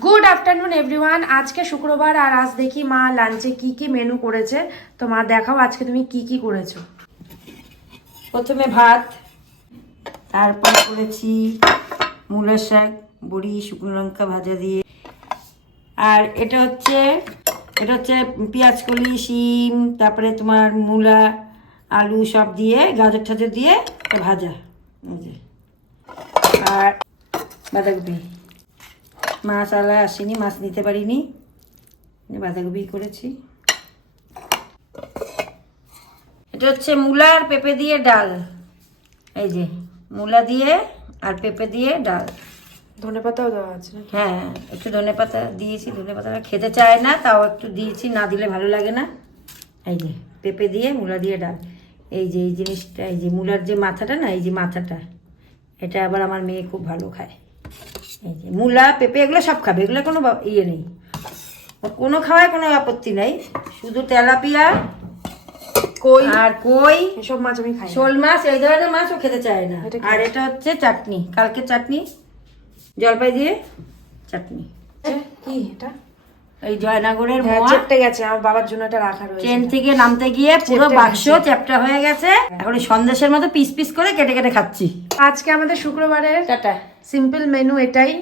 Good afternoon everyone. আজকে শুক্রবার আর আজ দেখি মা লাঞ্চে কি কি মেনু করেছে। তো মা দেখাও আজকে তুমি কি কি করেছো। প্রথমে ভাত, তারপর করেছি মূলার শাক, বড়ি, শুকনো লঙ্কা ভাজা দিয়ে। আর এটা হচ্ছে পেঁয়াজ কলি, শিম, তারপরে তোমার মূলা, আলু সব দিয়ে গাজর টাজর দিয়ে একটা ভাজা। এই যে। আর বাঁধাকপি, মাছ আলা আসেনি, মাছ নিতে পারিনি, বাঁধাকপি করেছি। এটা হচ্ছে মূলা আর পেঁপে দিয়ে ডাল। এই যে মূলা দিয়ে আর পেঁপে দিয়ে ডাল। ধনেপাতাও দেওয়া আছে নাকি? হ্যাঁ, একটু ধনেপাতা দিয়েছি, ধনেপাতাটা খেতে চায় না, তাও একটু দিয়েছি, না দিলে ভালো লাগে না। এই যে পেঁপে দিয়ে মূলা দিয়ে ডাল। এই যে এই জিনিসটা, এই যে মূলার যে মাথাটা না, এই যে মাথাটা, এটা আবার আমার মেয়ে খুব ভালো খায়। এই যে মূলা পেঁপে এগুলো সব খাবে, এগুলো কোনো ইয়ে নেই, কোনো খাওয়ায় কোনো আপত্তি নেই। শুধু তেলাপিয়া, কই আর কই, এসব মাছ আমি খাই না। শোল মাছ, এই ধরনের মাছও খেতে চায় না। এটা কি? আর এটা হচ্ছে চাটনি, কালকে চাটনি, জলপাই দিয়ে চাটনি। কি এটা? এই জয়নগরের হ্যাঁ, মোয়া, চেপটে গেছে, আমার বাবার জন্য এটা রাখা রয়েছে। ট্রেন থেকে নামতে গিয়ে পুরো চেপটে বাক্স গেছে। চ্যাপটা হয়ে গেছে, এখন এই সন্দেশের মতো পিস পিস করে কেটে কেটে খাচ্ছি। আজকে আমাদের শুক্রবারের টাটা। সিম্পল মেনু এটাই।